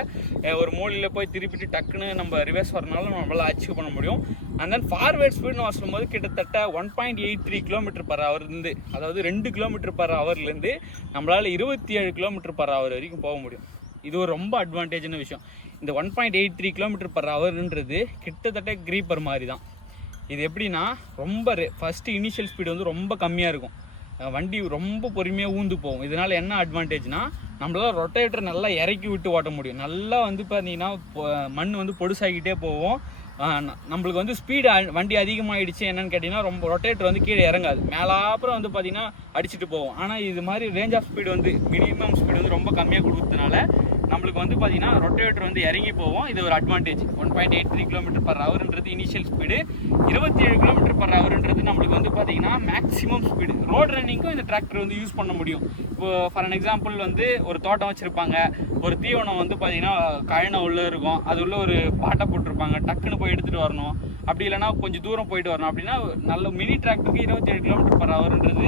ஒரு மூலையில் போய் திருப்பிட்டு டக்குன்னு நம்ம ரிவர்ஸ் வரனாலும் நம்மளால் அச்சீவ் பண்ண முடியும். அண்ட் தென் ஃபார்வேர்ட் ஸ்பீடுன்னு வரும்போது கிட்டத்தட்ட 1.83 km/hலேருந்து, அதாவது 2 km/hலேருந்து நம்மளால் 27 km/h வரைக்கும் போக முடியும். இது ஒரு ரொம்ப அட்வான்டேஜான விஷயம். இந்த 1.83 km/hன்றது கிட்டத்தட்ட கிரீப்பர் மாதிரி தான். இது எப்படின்னா ரொம்ப ஃபஸ்ட்டு இனிஷியல் ஸ்பீடு வந்து ரொம்ப கம்மியாக இருக்கும். வண்டி ரொம்ப பொறுமையாக ஊந்து போகும். இதனால் என்ன அட்வான்டேஜ்னால் நம்மளால் ரொட்டேட்டர் நல்லா இறக்கி விட்டு ஓட்ட முடியும். நல்லா வந்து பார்த்தீங்கன்னா மண் வந்து பொடுசாகிக்கிட்டே போவோம். நம்மளுக்கு வந்து ஸ்பீடு வண்டி அதிகமாகிடுச்சு என்னன்னு கேட்டிங்கன்னா ரொம்ப ரொட்டேட்டர் வந்து கீழே இறங்காது, மேலாப்புறம் வந்து பார்த்திங்கன்னா அடிச்சுட்டு போவோம். ஆனால் இது மாதிரி ரேஞ்ச் ஆஃப் ஸ்பீடு வந்து மினிமம் ஸ்பீடு வந்து ரொம்ப கம்மியாக கொடுத்ததுனால நம்மளுக்கு வந்து பார்த்திங்கன்னா ரொட்டேட்டர் வந்து இறங்கி போவோம். இது ஒரு அட்வான்டேஜ். 1.83 km/hன்றது இனிஷியல் ஸ்பீடு. 27 km/hன்றது நம்மளுக்கு வந்து பார்த்திங்கன்னா மேக்ஸிமம் ஸ்பீடு. ரோட் ரன்னிங்க்கும் இந்த டிராக்டர் வந்து யூஸ் பண்ண முடியும். இப்போ ஃபார் அன் எக்ஸாம்பிள் வந்து ஒரு தோட்டம் வச்சுருப்பாங்க, ஒரு தீவனம் வந்து பார்த்திங்கன்னா கழனை உள்ளே இருக்கும், அது உள்ள ஒரு பாட்டை போட்டிருப்பாங்க, டக்குன்னு போய் எடுத்துகிட்டு வரணும். அப்படி இல்லைனா கொஞ்சம் தூரம் போயிட்டு வரணும் அப்படின்னா நல்ல மினி டிராக்டருக்கு 27 km/hன்றது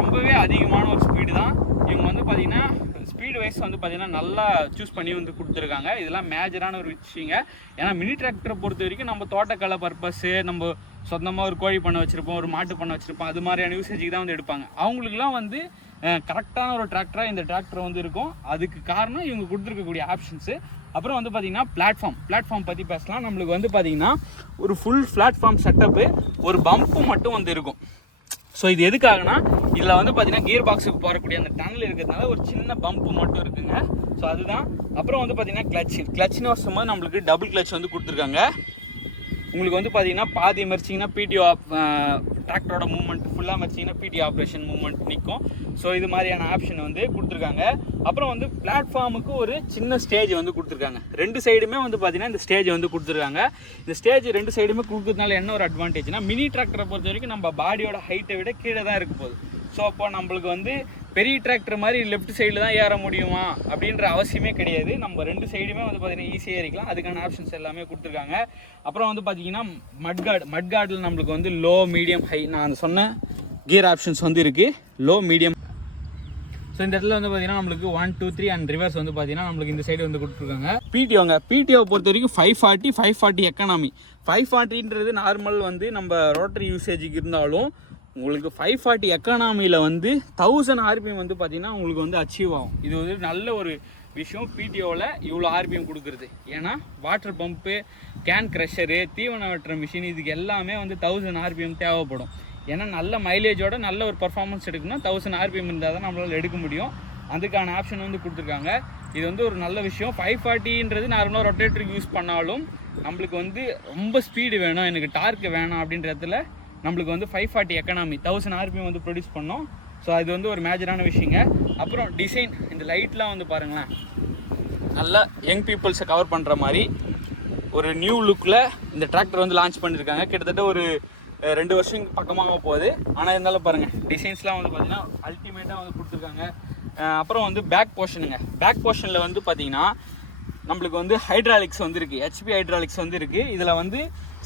ரொம்பவே அதிகமான ஒரு ஸ்பீடு தான். இவங்க வந்து பார்த்திங்கன்னா ஸ்பீடு வைஸ் வந்து பார்த்திங்கன்னா நல்லா சூஸ் பண்ணி வந்து கொடுத்துருக்காங்க. இதெல்லாம் மேஜரான ஒரு விஷயங்க. ஏன்னா மினி டிராக்டரை பொறுத்த வரைக்கும் நம்ம தோட்டக்கலை பர்பஸ்ஸு, நம்ம சொந்தமாக ஒரு கோழி பண்ணை வச்சுருப்போம், ஒரு மாட்டு பண்ணை வச்சுருப்போம், அது மாதிரியான யூசேஜுக்கு தான் வந்து எடுப்பாங்க. அவங்களுக்குலாம் வந்து கரெக்டான ஒரு டிராக்டராக இந்த டிராக்டர் வந்து இருக்கும். அதுக்கு காரணம் இவங்க கொடுத்துருக்கக்கூடிய ஆப்ஷன்ஸு. அப்புறம் வந்து பார்த்திங்கன்னா பிளாட்ஃபார்ம் பற்றி பேசலாம். நம்மளுக்கு வந்து பார்த்திங்கன்னா ஒரு ஃபுல் பிளாட்ஃபார்ம் செட்டப்பு, ஒரு பம்பு மட்டும் வந்து இருக்கும். ஸோ இது எதுக்காகனா இதில் வந்து பார்த்திங்கன்னா கியர் பாக்ஸுக்கு போகக்கூடிய அந்த டனல் இருக்கிறதுனால ஒரு சின்ன பம்பு மட்டும் இருக்குங்க. ஸோ அதுதான். அப்புறம் வந்து பார்த்திங்கன்னா கிளச்சுன்னு வரும்போது நம்மளுக்கு டபுள் கிளச் வந்து கொடுத்துருக்காங்க. உங்களுக்கு வந்து பார்த்திங்கன்னா பாதி மறிச்சிங்கன்னா பிடிஓ டிராக்டரோட மூவ்மெண்ட், ஃபுல்லாக மறிச்சிங்கன்னா பிடிஓ ஆப்ரேஷன் மூவ்மெண்ட் நிற்கும். ஸோ இது மாதிரியான ஆப்ஷன் வந்து கொடுத்துருக்காங்க. அப்புறம் வந்து பிளாட்ஃபார்முக்கு ஒரு சின்ன ஸ்டேஜ் வந்து கொடுத்துருக்காங்க. 2 சைடுமே வந்து பார்த்திங்கன்னா இந்த ஸ்டேஜ் வந்து கொடுத்துருக்காங்க. இந்த ஸ்டேஜ் 2 சைடுமே கொடுக்கறதுனால என்ன ஒரு அட்வான்டேஜ்னா, மினி டிராக்டரை பொறுத்த வரைக்கும் நம்ம பாடியோட ஹைட்டை விட கீழே தான் இருக்க போகுது. ஸோ அப்போ நம்மளுக்கு வந்து பெரிய டிராக்டர் மாதிரி லெஃப்ட் சைடில் தான் ஏற முடியுமா அப்படின்ற அவசியமே கிடையாது. நம்ம 2 சைடுமே வந்து பார்த்திங்கன்னா ஈஸியாக ஏறிக்கலாம். அதுக்கான ஆப்ஷன்ஸ் எல்லாமே கொடுத்துருக்காங்க. அப்புறம் வந்து பார்த்திங்கன்னா மட்கார்டில் நம்மளுக்கு வந்து லோ, மீடியம், ஹை, நான் சொன்ன கியர் ஆப்ஷன்ஸ் வந்து இருக்குது. Low, medium. ஸோ இந்த இடத்துல வந்து பார்த்திங்கன்னா நம்மளுக்கு 1, 2, 3 அண்ட் ரிவர்ஸ் வந்து பார்த்திங்கன்னா நம்மளுக்கு இந்த சைடு வந்து கொடுத்துருக்காங்க. பிடிஓவை பொறுத்த வரைக்கும் 540 எக்கானமி. 540ன்றது நார்மல் வந்து நம்ம ரோட்டரி யூசேஜுக்கு இருந்தாலும் உங்களுக்கு 540 எக்கானமியில் வந்து 1000 RPM வந்து பார்த்திங்கன்னா உங்களுக்கு வந்து அச்சீவ் ஆகும். இது வந்து நல்ல ஒரு விஷயம் பிடிஓவில் இவ்வளோ ஆர்பிஎம் கொடுக்குறது. ஏன்னா வாட்டர் பம்பு, கேன் க்ரஷரு, தீவனம் வெட்டுற மிஷின், இதுக்கு எல்லாமே வந்து 1000 ஆர்பிஎம் தேவைப்படும். ஏன்னா நல்ல மைலேஜோட நல்ல ஒரு பர்ஃபார்மன்ஸ் எடுக்கணும், 1000 ஆர்பிஎம் இருந்தால் தான் நம்மளால் எடுக்க முடியும். அதுக்கான ஆப்ஷன் வந்து கொடுத்துருக்காங்க. இது வந்து ஒரு நல்ல விஷயம். 540ன்றது நார்மலாக ரொட்டேட்டருக்கு யூஸ் பண்ணாலும் நம்மளுக்கு வந்து ரொம்ப ஸ்பீடு வேணும், எனக்கு டார்க்கு வேணும் அப்படின்றதுல நம்மளுக்கு வந்து 540 எக்கனாமி 1000 ஆர்பிஎம் வந்து ப்ரொடியூஸ் பண்ணோம். ஸோ அது வந்து ஒரு மேஜரான விஷயங்க. அப்புறம் டிசைன், இந்த லைட்லாம் வந்து பாருங்களேன், நல்லா யங் பீப்புள்ஸை கவர் பண்ணுற மாதிரி ஒரு நியூ லுக்கில் இந்த டிராக்டர் வந்து லான்ச் பண்ணியிருக்காங்க. கிட்டத்தட்ட ஒரு 2 வருஷம் பக்கமாக போகுது. ஆனால் இருந்தாலும் பாருங்கள், டிசைன்ஸ்லாம் வந்து பார்த்திங்கன்னா அல்டிமேட்டாக வந்து கொடுத்துருக்காங்க. அப்புறம் வந்து பேக் போர்ஷனுங்க. பேக் போர்ஷனில் வந்து பார்த்திங்கன்னா நம்மளுக்கு வந்து ஹைட்ராலிக்ஸ் வந்து இருக்குது, ஹெச்பி ஹைட்ராலிக்ஸ் வந்து இருக்குது. இதில் வந்து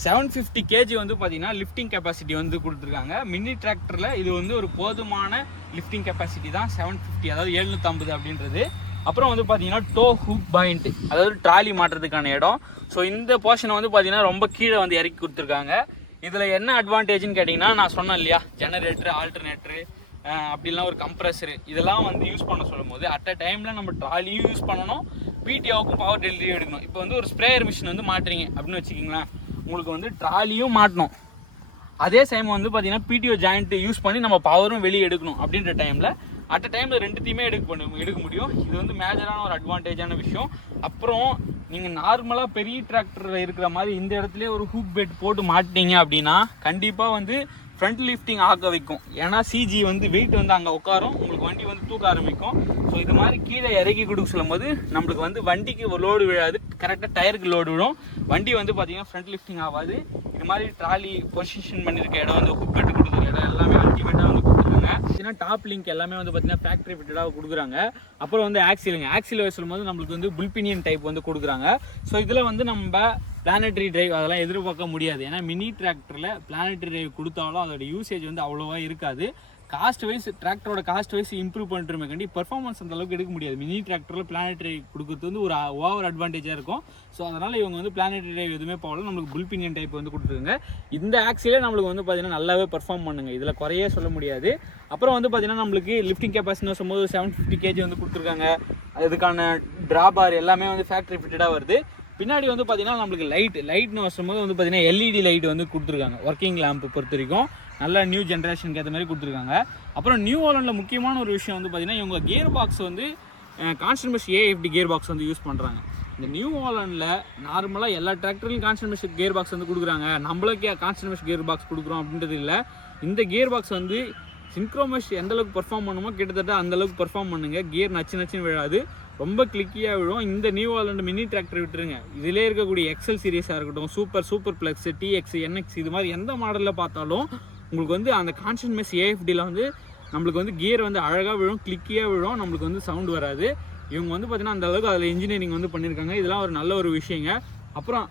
750 kg வந்து பார்த்திங்கன்னா லிஃப்டிங் கெப்பாசிட்டி வந்து கொடுத்துருக்காங்க. மினி டிராக்டரில் இது வந்து ஒரு போதுமான லிஃப்டிங் கெப்பாசிட்டி தான் 750, அதாவது 750 அப்படின்றது. அப்புறம் வந்து பார்த்திங்கன்னா டோ ஹூக் பாயிண்ட், அதாவது ட்ராலி மாட்டுறதுக்கான இடம். ஸோ இந்த போர்ஷனை வந்து பார்த்திங்கன்னா ரொம்ப கீழே வந்து இறக்கி கொடுத்துருக்காங்க. இதில் என்ன அட்வான்டேஜ்னு கேட்டிங்கன்னா, நான் சொன்னேன் இல்லையா, ஜெனரேட்டரு, ஆல்டர்னேட்டரு, அப்படிலாம் ஒரு கம்ப்ரஸரு, இதெல்லாம் வந்து யூஸ் பண்ண சொல்லும் போது அட் அ டைமில் நம்ம ட்ராலியும் யூஸ் பண்ணணும், பிடிஓவுக்கும் பவர் டெலிவரி எடுக்கணும். இப்போ வந்து ஒரு ஸ்ப்ரேயர் மிஷின் வந்து மாட்டுறீங்க அப்படின்னு வச்சுக்கிங்களேன், உங்களுக்கு வந்து ட்ராலியும் மாட்டணும், அதே டைம் வந்து பார்த்தீங்கன்னா பிடிஓ ஜாயிண்ட்டு யூஸ் பண்ணி நம்ம பவரும் வெளியே எடுக்கணும். அப்படின்ற டைமில் அட் அ டைமில் ரெண்டுத்தையுமே எடுக்க முடியும். இது வந்து மேஜரான ஒரு அட்வான்டேஜான விஷயம். அப்புறம் நீங்கள் நார்மலாக பெரிய டிராக்டரில் இருக்கிற மாதிரி இந்த இடத்துல ஒரு ஹூக் பெட் போட்டு மாட்டினீங்க அப்படின்னா கண்டிப்பாக வந்து ஃப்ரண்ட் லிஃப்டிங் ஆக்க வைக்கும். ஏன்னா சிஜி வந்து வெயிட் வந்து அங்கே உட்காரும், உங்களுக்கு வண்டி வந்து தூக்க ஆரம்பிக்கும். ஸோ இது மாதிரி கீழே இறக்கி கொடுக்க சொல்லும் போது நம்மளுக்கு வந்து வண்டிக்கு லோடு விழாது, கரெக்டாக டயருக்கு லோடு விடும், வண்டி வந்து பார்த்தீங்கன்னா ஃப்ரண்ட் லிஃப்டிங் ஆகாது. இது மாதிரி ட்ராலி பொசிஷன் பண்ணியிருக்க இடம், வந்து ஹுக் பெட் கொடுத்துருக்க இடம் எல்லாமே அல்டிமேட்டாக வந்து கொடுத்துருக்காங்க. டாப் லிங்க் எல்லாமே வந்து பார்த்தீங்கன்னா ஃபேக்ட்ரி ஃபிட்டடாக கொடுக்குறாங்க. அப்புறம் வந்து ஆக்சில் சொல்லும் போது நம்மளுக்கு வந்து புல்பினியன் டைப் வந்து கொடுக்குறாங்க. ஸோ இதில் வந்து நம்ம பிளானட்டரி டிரைவ் அதெல்லாம் எதிர்பார்க்க முடியாது. ஏன்னா மினி டிராக்டரில் பிளானட்டரி டிரைவ் கொடுத்தாலும் அதோட யூசேஜ் வந்து அவ்வளோவா இருக்காது. காஸ்ட் வைஸ் டிராக்டரோட காஸ்ட் வைஸ் இம்ப்ரூவ் பண்ணிட்டுருமே கண்டி பெர்ஃபார்மன்ஸ் அந்த அளவுக்கு எடுக்க முடியாது. மினி டிராக்டரில் பிளானட்டரி கொடுக்குறது வந்து ஒரு ஓவர் அட்வான்டேஜாக இருக்கும். ஸோ அதனால் இவங்க வந்து பிளானட்டரி டிரைவ் எதுவுமே போகல, நம்மளுக்கு புல்பினியன் டைப் வந்து கொடுத்துருங்க. இந்த ஆக்சிலே நம்மளுக்கு வந்து பார்த்தீங்கன்னா நல்லாவே பெர்ஃபார்ம் பண்ணுங்க, இதில் குறையே சொல்ல முடியாது. அப்புறம் வந்து பார்த்தீங்கன்னா நம்மளுக்கு லிஃப்டிங் கெப்பாசிட்டி சொல்லும்போது 750 kg வந்து கொடுத்துருக்காங்க. அதுக்கான ட்ராபார் எல்லாமே வந்து ஃபேக்ட்ரி ஃபிட்டடாக வருது. பின்னாடி வந்து பார்த்தீங்கன்னா நம்மளுக்கு லைட்னு வரும்போது வந்து பார்த்தீங்கன்னா எல்இடி லைட் வந்து கொடுத்துருக்காங்க. ஒர்க்கிங் லேம்பு பொறுத்த வரைக்கும் நல்லா நியூ ஜென்ரேஷனுக்கு ஏற்ற மாதிரி கொடுத்துருக்காங்க. அப்புறம் நியூ ஹாலண்டில் முக்கியமான ஒரு விஷயம் வந்து பார்த்தீங்கன்னா இவங்க கியர் பாக்ஸ் வந்து constant mesh AFT gear box வந்து யூஸ் பண்ணுறாங்க. இந்த நியூ ஹாலண்டில் நார்மலாக எல்லா டிராக்டர்லையும் கான்ஸ்டன்ட் மெஷ் கியர் பாக்ஸ் வந்து கொடுக்குறாங்க, நம்மளுக்கே கான்ஸ்டன்ட் மெஷ் கியர் பாக்ஸ் கொடுக்குறோம் அப்படின்றது இல்லை. இந்த கியர் பாக்ஸ் வந்து சின்க்ரோமெஷ் எந்த அளவுக்கு பெர்ஃபார்ம் பண்ணுமோ கிட்டத்தட்ட அந்தளவுக்கு பெர்ஃபார்ம் பண்ணுங்க. கியர் நச்சுன்னு விழாது, ரொம்ப கிளிக்கியாக விழும். இந்த நியூ ஹாலண்ட் மினி டிராக்டர் விட்டுருங்க, இதிலே இருக்கக்கூடிய எக்ஸல் சீரிஸாக இருக்கட்டும், சூப்பர் ப்ளக்ஸ், டிஎக்ஸ், என்எக்ஸ், இது மாதிரி எந்த மாடலில் பார்த்தாலும் உங்களுக்கு வந்து அந்த கான்ஸ்டன்ட் மெஷ் ஏஎஃப்டியில் வந்து நம்மளுக்கு வந்து கியர் வந்து அழகாக விழும், கிளிக்கியாக விழும், நம்மளுக்கு வந்து சவுண்ட் வராது. இவங்க வந்து பார்த்தீங்கன்னா அந்த அளவுக்கு அதில் இன்ஜினியரிங் வந்து பண்ணியிருக்காங்க. இதெல்லாம் ஒரு நல்ல ஒரு விஷயங்க. அப்புறம்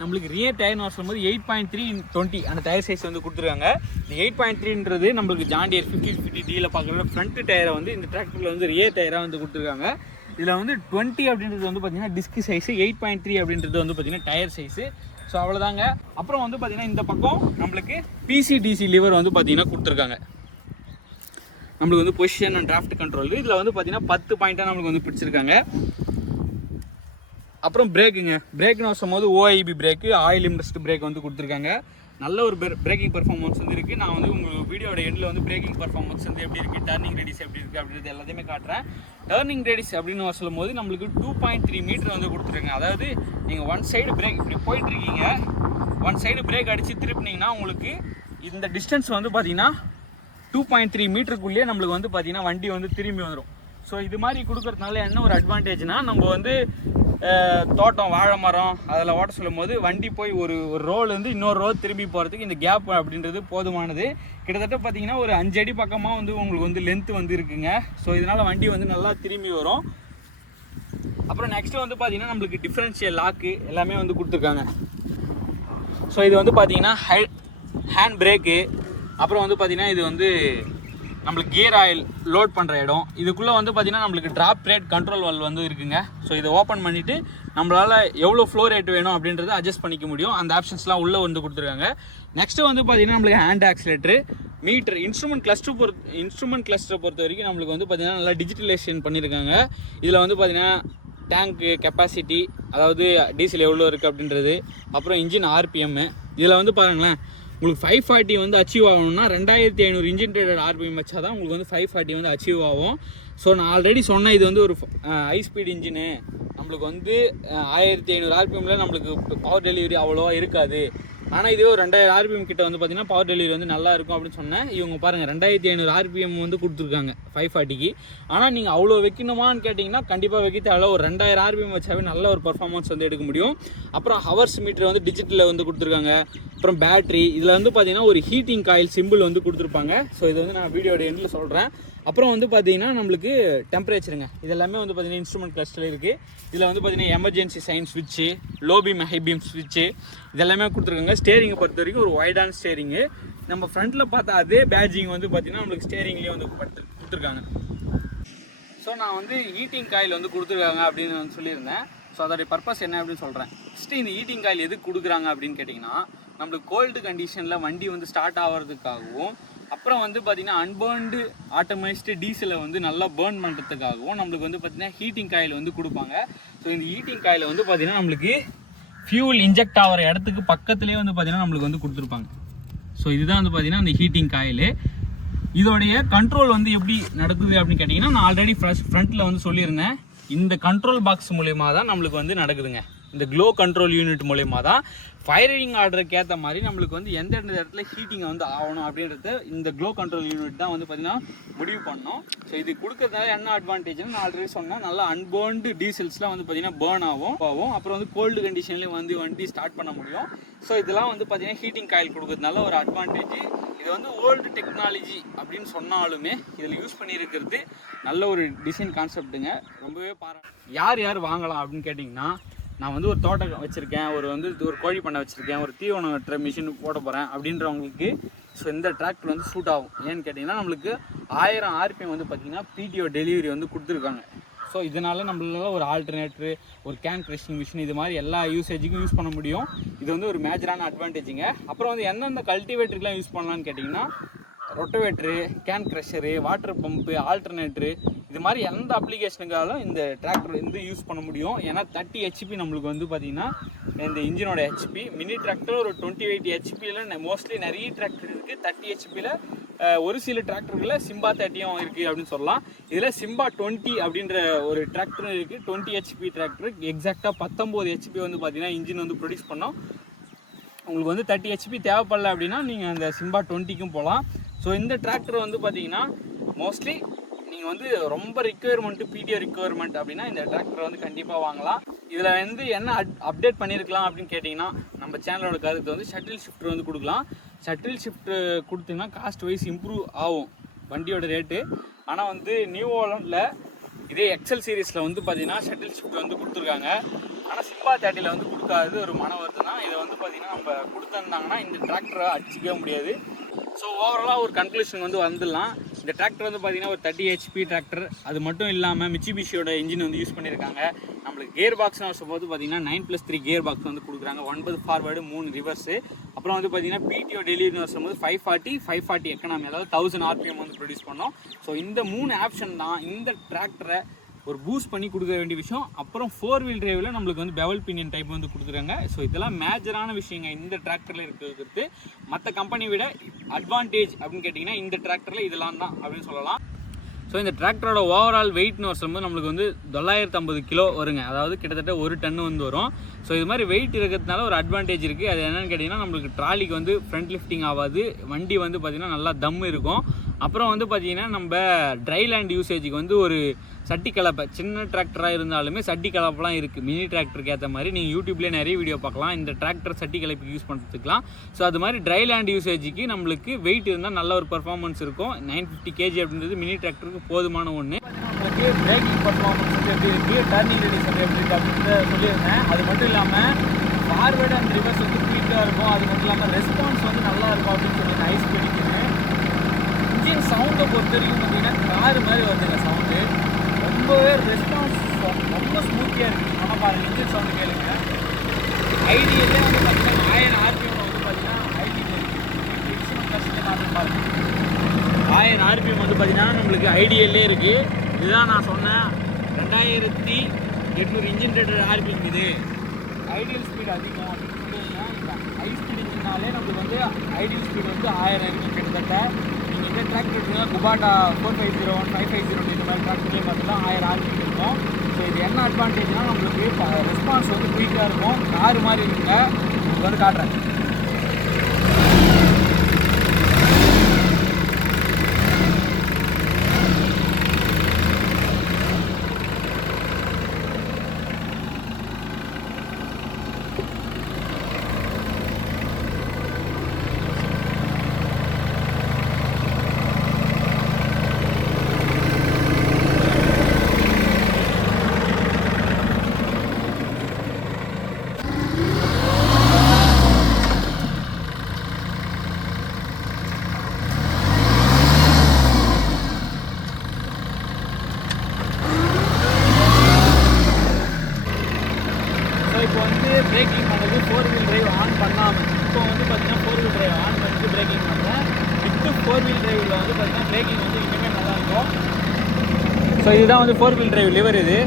நம்மளுக்கு ரியர் டயர்னு வரும்போது 8.3/20 அந்த டயர் சைஸ் வந்து கொடுத்துருக்காங்க. இந்த 8.3ன்றது நம்மளுக்கு ஜாண்டியர் 50/50Dயில் பார்க்குற ஃப்ரண்ட் டயரை வந்து இந்த டிராக்டரில் வந்து ரியர் டயராக வந்து கொடுத்துருக்காங்க. இதில் வந்து 20 அப்படின்றது வந்து பார்த்தீங்கன்னா டிஸ்க் சைஸு, 8.3 அப்படின்றது வந்து பார்த்தீங்கன்னா டயர் சைஸு. ஸோ அவ்வளோதாங்க. அப்புறம் வந்து பார்த்தீங்கன்னா இந்த பக்கம் நம்மளுக்கு பிசிடிசி லிவர் வந்து பார்த்தீங்கன்னா கொடுத்துருக்காங்க. நம்மளுக்கு வந்து பொசிஷன் அண்ட் டிராஃப்ட் கண்ட்ரோல். இதில் வந்து பார்த்தீங்கன்னா 10 பாயிண்ட்டாக நம்மளுக்கு வந்து பிடிச்சிருக்காங்க. அப்புறம் பிரேக்குன்னு வரும்போது ஓஐபி பிரேக்கு, ஆயில் இம்ப்ரெஸ்ட் பிரேக் வந்து கொடுத்துருக்காங்க. நல்ல ஒரு பிரேக்கிங் பர்ஃபார்மன்ஸ் வந்து இருக்குது. நான் வந்து உங்களுக்கு வீடியோட எண்டில் வந்து பிரேக்கிங் பர்ஃபார்மன்ஸ் வந்து எப்படி இருக்குது, டர்னிங் ரேடியஸ் எப்படி இருக்குது அப்படின்றது எல்லாத்தையுமே காட்டுறேன். டர்னிங் ரேடியஸ் அப்படின்னு சொல்லும்போது நம்மளுக்கு 2.3 மீட்டர் வந்து கொடுத்துருக்காங்க. அதாவது நீங்கள் ஒன் சைடு பிரேக் இப்படி போயிட்டுருக்கீங்க, ஒன் சைடு பிரேக் அடித்து திருப்பினீங்கன்னா உங்களுக்கு இந்த டிஸ்டன்ஸ் வந்து பார்த்தீங்கன்னா 2.3 மீட்டருக்குள்ளேயே நம்மளுக்கு வந்து பார்த்தீங்கன்னா வண்டி வந்து திரும்பி வந்துடும். ஸோ இது மாதிரி கொடுக்குறதுனால என்ன ஒரு அட்வான்டேஜ்னால், நம்ம வந்து தோட்டம், வாழை மரம் அதில் ஓட்ட சொல்லும் போது வண்டி போய் ஒரு ரோலேருந்து இன்னொரு ரோ திரும்பி போகிறதுக்கு இந்த கேப் அப்படின்றது போதுமானது. கிட்டத்தட்ட பார்த்தீங்கன்னா ஒரு 5 அடி பக்கமாக வந்து உங்களுக்கு வந்து லென்த்து வந்து இருக்குங்க. ஸோ இதனால் வண்டி வந்து நல்லா திரும்பி வரும். அப்புறம் நெக்ஸ்ட்டு வந்து பார்த்தீங்கன்னா நம்மளுக்கு டிஃப்ரென்ஷியல் லாக்கு எல்லாமே வந்து கொடுத்துருக்காங்க. ஸோ இது வந்து பார்த்தீங்கன்னா ஹேண்ட் பிரேக்கு, அப்புறம் வந்து பார்த்தீங்கன்னா இது வந்து நம்மளுக்கு கியர் ஆயில் லோட் பண்ணுற இடம். இதுக்குள்ளே வந்து பார்த்திங்கன்னா நம்மளுக்கு ட்ராப் ரேட் கண்ட்ரோல் வால்வ் வந்து இருக்குங்க. ஸோ இதை ஓப்பன் பண்ணிவிட்டு நம்மளால் எவ்வளோ ஃப்ளோ ரேட் வேணும் அப்படின்றத அட்ஜஸ்ட் பண்ணிக்க முடியும். அந்த ஆப்ஷன்ஸ்லாம் உள்ளே வந்து கொடுத்துருக்காங்க. நெக்ஸ்ட்டு வந்து பார்த்திங்கன்னா நம்மளுக்கு ஹேண்ட் ஆக்சிலேட்ரு. மீட்டர் இன்ஸ்ட்ருமெண்ட் கிளஸ்டரை பொறுத்த வரைக்கும் நம்மளுக்கு வந்து பார்த்தீங்கன்னா நல்லா டிஜிட்டலைசேஷன் பண்ணியிருக்காங்க. இதில் வந்து பார்த்தீங்கன்னா டேங்க்கு கெப்பாசிட்டி, அதாவது டீசல் எவ்வளோ இருக்குது அப்படின்றது, அப்புறம் இன்ஜின் ஆர்பிஎம்மு. இதில் வந்து பாருங்களேன், உங்களுக்கு 540 வந்து அச்சீவ் ஆகணும்னா 2500 இன்ஜின் ரேட்டட் ஆர்பிஎம் வச்சா தான் உங்களுக்கு வந்து 540 வந்து அச்சீவ் ஆகும். ஸோ நான் ஆல்ரெடி சொன்னேன், இது வந்து ஒரு ஹை ஸ்பீட் இன்ஜினு, நம்மளுக்கு வந்து 1500 ஆர்பிஎம்மில் நம்மளுக்கு பவர் டெலிவரி அவ்வளோவா இருக்காது. ஆனால் இதே ஒரு 2000 ஆர்பிஎம் கிட்ட வந்து பார்த்தீங்கன்னா பவர் டெலிவரி வந்து நல்லா இருக்கும் அப்படின்னு சொன்னேன். இவங்க பாருங்கள் 2500 ஆர்பிஎம் வந்து கொடுத்துருக்காங்க 540க்கு. ஆனால் நீங்கள் அவ்வளோ வைக்கணுமான்னு கேட்டிங்கன்னா கண்டிப்பாக வைக்க தேவை. ஒரு 2000 ஆர்பிஎம் வச்சாவே நல்ல ஒரு பர்ஃபார்மன்ஸ் வந்து எடுக்க முடியும். அப்புறம் ஹவர்ஸ் மீட்டர் வந்து டிஜிட்டலில் வந்து கொடுத்துருக்காங்க. அப்புறம் பேட்ரி, இதில் வந்து பார்த்தீங்கன்னா ஒரு ஹீட்டிங் காயில் சிம்பிள் வந்து கொடுத்துருப்பாங்க. ஸோ இது வந்து நான் வீடியோட எண்டில் சொல்கிறேன். அப்புறம் வந்து பார்த்தீங்கன்னா நம்மளுக்கு டெம்பரேச்சருங்க, இது எல்லாமே வந்து பார்த்தீங்கன்னா இன்ஸ்ட்ருமெண்ட் கிளஸ்டரில் இருக்குது. இதில் வந்து பார்த்தீங்கன்னா emergency sign ஸ்விட்ச்சு, low beam high beam ஸ்விட்ச்சு இதெல்லாமே கொடுத்துருக்காங்க. ஸ்டேரிங்கை பொறுத்த வரைக்கும் ஒரு வைடான ஸ்டேரிங்கு. நம்ம ஃப்ரண்ட்டில் பார்த்தா அதே பேட்ஜிங் வந்து பார்த்தீங்கன்னா நம்மளுக்கு ஸ்டேரிங்லேயே வந்து கொடுத்துருக்காங்க. ஸோ நான் வந்து ஹீட்டிங் காயில் வந்து கொடுத்துருக்காங்க அப்படின்னு வந்து சொல்லியிருந்தேன். ஸோ அதோடைய பர்பஸ் என்ன அப்படின்னு சொல்கிறேன். ஃபஸ்ட்டு இந்த ஹீட்டிங் காயில் எதுக்கு கொடுக்குறாங்க அப்படின்னு கேட்டிங்கன்னா, நம்மளுக்கு கோல்டு கண்டிஷனில் வண்டி வந்து ஸ்டார்ட் ஆகிறதுக்காகவும், அப்புறம் வந்து பார்த்திங்கன்னா அன்பர்ன்டு ஆட்டோமைஸ்டு டீசலை வந்து நல்லா பேர்ன் பண்ணுறதுக்காகவும் நம்மளுக்கு வந்து பார்த்திங்கன்னா ஹீட்டிங் காயில் வந்து கொடுப்பாங்க. ஸோ இந்த ஹீட்டிங் காயில் வந்து பார்த்திங்கன்னா நம்மளுக்கு ஃபியூல் இன்ஜெக்ட் ஆகிற இடத்துக்கு பக்கத்துலேயே வந்து பார்த்திங்கன்னா நம்மளுக்கு வந்து கொடுத்துருப்பாங்க. ஸோ இதுதான் வந்து பார்த்திங்கன்னா அந்த ஹீட்டிங் காயில். இதோடைய கண்ட்ரோல் வந்து எப்படி நடக்குது அப்படின்னு கேட்டிங்கன்னா, நான் ஆல்ரெடி ஃப்ரண்ட்டில் வந்து சொல்லியிருந்தேன். இந்த கண்ட்ரோல் பாக்ஸ் மூலயமா தான் நம்மளுக்கு வந்து நடக்குதுங்க. இந்த க்ளோ கண்ட்ரோல் யூனிட் மூலயமா தான் ஃபயரிங் ஆர்டருக்கு ஏற்ற மாதிரி நம்மளுக்கு வந்து எந்தெந்த இடத்துல ஹீட்டிங்கை வந்து ஆகணும் அப்படின்றத இந்த க்ளோ கண்ட்ரோல் யூனிட் தான் வந்து பார்த்திங்கன்னா முடிவு பண்ணோம். ஸோ இது கொடுக்கறதுனால என்ன அட்வான்டேஜ்னு நான் ஆல்ரெடி சொன்னேன். நல்லா அன்பர்ன்டு டீசல்ஸ்லாம் வந்து பார்த்திங்கன்னா பேர்ன் ஆகும். அப்புறம் வந்து கோல்டு கண்டிஷன்லேயும் வந்து வண்டி ஸ்டார்ட் பண்ண முடியும். ஸோ இதெல்லாம் வந்து பார்த்திங்கன்னா ஹீட்டிங் காயில் கொடுக்கறதுனால ஒரு அட்வான்டேஜ். இது வந்து ஓல்டு டெக்னாலஜி அப்படின்னு சொன்னாலுமே இதில் யூஸ் பண்ணியிருக்கிறது நல்ல ஒரு டிசைன் கான்செப்ட்டுங்க. ரொம்பவே யார் வாங்கலாம் அப்படின்னு கேட்டிங்கன்னா, நான் வந்து ஒரு தோட்டம் வச்சுருக்கேன், ஒரு கோழி பண்ணை வச்சுருக்கேன், ஒரு தீவனம் வெட்டுற மிஷின் போட போகிறேன் அப்படின்றவங்களுக்கு ஸோ இந்த டிராக்டர் வந்து சூட் ஆகும். ஏன்னு கேட்டிங்கன்னா, நம்மளுக்கு 1000 ஆர்பிஎம் வந்து பார்த்திங்கன்னா பிடிஓ டெலிவரி வந்து கொடுத்துருக்காங்க. ஸோ இதனால நம்மளால ஒரு ஆல்டர்னேட்டரு, ஒரு கேன் கிரஷிங் மிஷின், இது மாதிரி எல்லா யூசேஜுக்கும் யூஸ் பண்ண முடியும். இது வந்து ஒரு மேஜரான அட்வான்டேஜுங்க. அப்புறம் வந்து எந்தெந்த கல்டிவேட்டருக்குலாம் யூஸ் பண்ணலான்னு கேட்டிங்கன்னா, rotavator, can crusher, water pump, ஆல்டர்னேட்டரு, இது மாதிரி எந்த அப்ளிகேஷனுக்காலும் இந்த டிராக்டர் வந்து யூஸ் பண்ண முடியும். ஏன்னா 30 ஹெச்பி நம்மளுக்கு வந்து பார்த்திங்கன்னா இந்த இன்ஜினோட ஹெச்பி. மினி டிராக்டர் ஒரு 28 ஹெச்பியில் மோஸ்ட்லி நிறைய டிராக்டர் இருக்குது. 30 ஹெச்பியில் ஒரு சில டிராக்டர்களில் சிம்பா 30யும் இருக்குது அப்படின்னு சொல்லலாம். இதில் சிம்பா 20 அப்படின்ற ஒரு டிராக்டரும் இருக்குது. 20 ஹெச்பி டிராக்டர் எக்ஸாக்டாக 19 ஹெச்பி வந்து பார்த்திங்கன்னா இன்ஜின் வந்து ப்ரொடியூஸ் பண்ணோம். உங்களுக்கு வந்து 30 ஹெச்பி தேவைப்படல அப்படின்னா நீங்கள் அந்த சிம்பா 20க்கும் போகலாம். ஸோ இந்த டிராக்டர் வந்து பார்த்தீங்கன்னா மோஸ்ட்லி நீங்கள் வந்து ரொம்ப ரிக்குவயர்மெண்ட்டு பிடிஓ ரிக்குவயர்மெண்ட் அப்படின்னா இந்த டிராக்டரை வந்து கண்டிப்பாக வாங்கலாம். இதில் வந்து என்ன அப்டேட் பண்ணியிருக்கலாம் அப்படின்னு கேட்டிங்கன்னா, நம்ம சேனலோட கருத்து வந்து ஷட்டில் ஷிஃப்ட் வந்து கொடுக்கலாம். ஷட்டில் ஷிஃப்ட் கொடுத்தீங்கன்னா காஸ்ட் வைஸ் இம்ப்ரூவ் ஆகும் வண்டியோட ரேட்டு. ஆனால் வந்து நியூ ஹாலண்டில் இதே எக்ஸல் சீரீஸில் வந்து பார்த்தீங்கன்னா ஷட்டில் ஷிஃப்ட் வந்து கொடுத்துருக்காங்க. ஆனால் சிம்பா 30ல் வந்து கொடுக்காது ஒரு மன வருதுன்னா, இதை வந்து பார்த்திங்கன்னா நம்ம கொடுத்துருந்தாங்கன்னா இந்த டிராக்டரை அடிச்சிக்கவே முடியாது. ஸோ ஓவராலாக ஒரு கன்க்ளூஷன் வந்து வந்துடலாம். இந்த டிராக்டர் வந்து பார்த்திங்கன்னா ஒரு 30 ஹெச்பி டிராக்டர். அது மட்டும் இல்லாமல் மிட்சுபிஷியோட இன்ஜின் வந்து யூஸ் பண்ணியிருக்காங்க. நம்மளுக்கு கியர் பாக்ஸ்னு வரும்போது பார்த்திங்கன்னா 9+3 கியர் பாக்ஸ் வந்து கொடுக்குறாங்க. 9 ஃபார்வேர்டு 3 ரிவர்ஸு. அப்புறம் வந்து பார்த்திங்கன்னா பிடிஓ டெலிவரின்னு வரும்போது 540 எக்கனாமி, அதாவது 1000 ஆர்பிஎம் வந்து ப்ரொடியூஸ் பண்ணோம். ஸோ இந்த 3 ஆப்ஷன் தான் இந்த டிராக்டரை ஒரு பூஸ்ட் பண்ணி கொடுக்க வேண்டிய விஷயம். அப்புறம் 4 வீல் டிரைவில் நம்மளுக்கு வந்து பெவல் பினியன் டைப் வந்து கொடுத்துருக்காங்க. ஸோ இதெல்லாம் மேஜரான விஷயங்க இந்த டிராக்டரில் இருக்கிறது. மற்ற கம்பெனி விட அட்வான்டேஜ் அப்படின்னு கேட்டிங்கன்னா இந்த டிராக்டரில் இதெல்லாம் தான் அப்படின்னு சொல்லலாம். ஸோ இந்த டிராக்டரோட ஓவரால் வெயிட்னு வரும்போது நம்மளுக்கு வந்து 950 கிலோ வருங்க. அதாவது கிட்டத்தட்ட 1 டன் வந்து வரும். ஸோ இது மாதிரி வெயிட் இருக்கிறதுனால ஒரு அட்வான்டேஜ் இருக்குது. அது என்னென்னு கேட்டிங்கன்னா, நம்மளுக்கு ட்ராலிக்கு வந்து ஃப்ரண்ட் லிஃப்டிங் ஆகாது. வண்டி வந்து பார்த்திங்கன்னா நல்லா தம் இருக்கும். அப்புறம் வந்து பார்த்திங்கன்னா நம்ம ட்ரை லேண்ட் யூசேஜுக்கு வந்து ஒரு சட்டி கலப்பை, சின்ன டிராக்டராக இருந்தாலுமே சட்டி கலப்பெலாம் இருக்குது மினி டிராக்டருக்கு ஏற்ற மாதிரி. நீங்கள் யூடியூப்லேயே நிறைய வீடியோ பார்க்கலாம் இந்த டிராக்டர் சட்டி கலப்புக்கு யூஸ் பண்ணுறதுக்கலாம். ஸோ அது மாதிரி ட்ரை லேண்ட் யூசேஜுக்கு நம்மளுக்கு வெயிட் இருந்தால் நல்ல ஒரு பர்ஃபார்மன்ஸ் இருக்கும். 950 kg அப்படின்றது மினி டிராக்டருக்கு போதுமான ஒன்று. நம்மளுக்கு பிரேக்கிங் பர்ஃபார்மன்ஸ் வந்து எப்படி இருக்குது, டர்னிங் ரெடியூஸ் வந்து எப்படி இருக்குது அப்படின்னு சொல்லியிருந்தேன். அது மட்டும் இல்லாமல் ஃபார்வேர்டு அண்ட் ரிவர்ஸ் வந்து குயிக்காக இருக்கும். அது மட்டும் இல்லாமல் ரெஸ்பான்ஸ் வந்து நல்லா இருக்கும் அப்படின்னு சொல்லி நைஸ் பண்ணிக்கிறேன். இன்ஜின் சவுண்டை பொறுத்த வரைக்கும் பார்த்தீங்கன்னா கார் மாதிரி வருதுங்க சவுண்டு. ரொம்பவே ரெஸ்பான்ஸ் ரொம்ப ஸ்மூத்தியாக இருக்குது. ஆனால் பாருங்கள் இன்ஜின் சவுண்டு கேளுங்க. ஐடியிலே வந்து பார்த்தீங்கன்னா 1000 ஆர்பிஎம் வந்து பார்த்தீங்கன்னா ஐடியில் இருக்குது. காட்டுறேன் பாருங்க. 1000 RPM வந்து பார்த்தீங்கன்னா நம்மளுக்கு ஐடியல்லே இருக்குது. இதுதான் நான் சொன்னேன் 2800 இன்ஜின் ரேட்டட் RPM. இது ஐடியல் ஸ்பீட் அதிகம் அப்படின்னா ஹை ஸ்பீட் இன்ஜினாலே நம்மளுக்கு வந்து ஐடியல் ஸ்பீட் வந்து 1000 இருக்குது கிட்டத்தட்ட. நீங்கள் இதே டிராக்டர் எடுத்தீங்கன்னா குபாட்டா 450 550 இந்த மாதிரி டிராக்டர்லேயே பார்த்தீங்கன்னா 1000 RPM இருக்கும். ஸோ இது என்ன அட்வான்டேஜ்னால் நம்மளுக்கு ரெஸ்பான்ஸ் வந்து குயிக்காக இருக்கும். கார் மாதிரி இருக்குங்க. உங்களுக்கு வந்து காட்டுறேன். இப்போ வந்து பிரேக்கிங் பண்ணது 4 வீல் டிரைவ் ஆன் பண்ணாமல், இப்போ வந்து பார்த்தீங்கன்னா 4 வீல் டிரைவ் ஆன் பண்ணிட்டு பிரேக்கிங் பண்ணுறேன். வித்து 4 வீல் டிரைவில் வந்து பார்த்தீங்கன்னா பிரேக்கிங் வந்து இன்னுமே நல்லாயிருக்கும். ஸோ இதுதான் வந்து 4 வீல் டிரைவ் லிவர். இது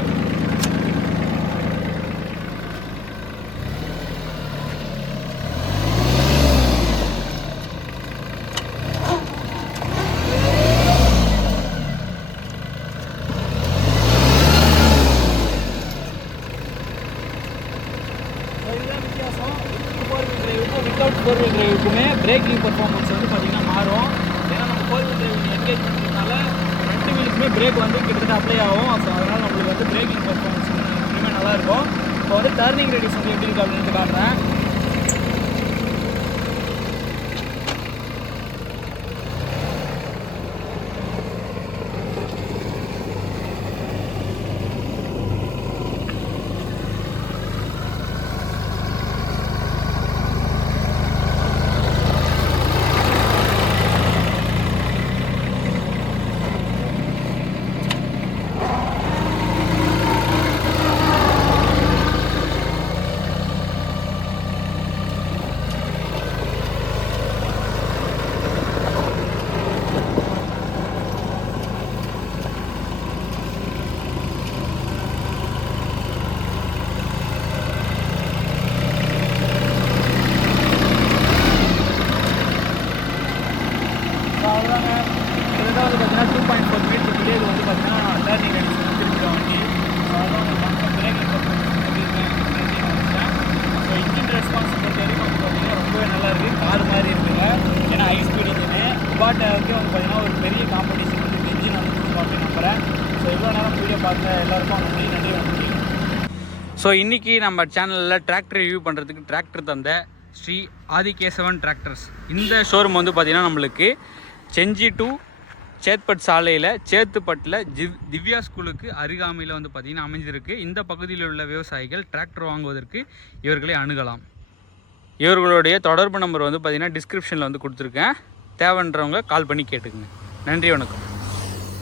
வித்தவுட் 4 வீல் டிரைவுக்குமே பிரேக்கிங் பர்ஃபார்மன்ஸ் வந்து பார்த்திங்கன்னா மாறும். ஏன்னா நம்ம 4 வீல் டிரைவ் என்கேஜ் பண்ணுறதுனால 2 வீலுக்குமே பிரேக் வந்து கிட்டத்தட்ட அப்ளை ஆகும். ஸோ அதனால் நம்மளுக்கு வந்து பிரேக்கிங் பர்ஃபார்மன்ஸ் வந்து இன்னுமே நல்லாயிருக்கும். இப்போ வந்து டர்னிங் ரேடியஸ் வந்து எப்படி இருக்குது அப்படின்னு காட்டுறேன். அவ்வளோதாங்க. இதுதான் வந்து பார்த்தீங்கன்னா 2.4 மீட்டருக்குள்ளே இது வந்து பார்த்தீங்கன்னா டர்னிங் ரேடியஸ் வந்து திரும்பிடும் வண்டி. ஸோ அதான் பிரேக்கிங் பர்ஃபார்மன்ஸ் எப்படி இருக்கேன். ஸோ இன்ஜின் ரெஸ்பான்ஸ் பொறுத்த வரைக்கும் வந்து பார்த்தீங்கன்னா ரொம்பவே நல்லா இருக்குது. கார் மாதிரி இருக்குங்க. ஏன்னா ஹை ஸ்பீட் இன்ஜினு குபாட்டாவுக்கு வந்து பார்த்தீங்கன்னா ஒரு பெரிய காம்படிஷன் வந்து இந்த இன்ஜின் வந்து அப்படின்னு நம்புகிறேன். ஸோ இவ்வளோ நேரம் வீடியோ பார்த்த எல்லாருக்கும் நன்றி நன்றி. ஸோ இன்றைக்கி நம்ம சேனலில் டிராக்டர் ரிவ்யூ பண்ணுறதுக்கு டிராக்டர் தந்த ஸ்ரீ ஆதிகேசவன் டிராக்டர்ஸ். இந்த ஷோரூம் வந்து பார்த்திங்கன்னா நம்மளுக்கு செஞ்சி டு சேத்பட் சாலையில் சேத்துப்பட்டில் திவ்யா ஸ்கூலுக்கு அருகாமையில் வந்து பார்த்திங்கன்னா அமைஞ்சிருக்கு. இந்த பகுதியில் உள்ள விவசாயிகள் டிராக்டர் வாங்குவதற்கு இவர்களை அணுகலாம். இவர்களுடைய தொடர்பு நம்பர் வந்து பார்த்திங்கன்னா டிஸ்கிரிப்ஷனில் வந்து கொடுத்துருக்கேன். தேவைன்றவங்க கால் பண்ணி கேட்டுக்குங்க. நன்றி, வணக்கம்.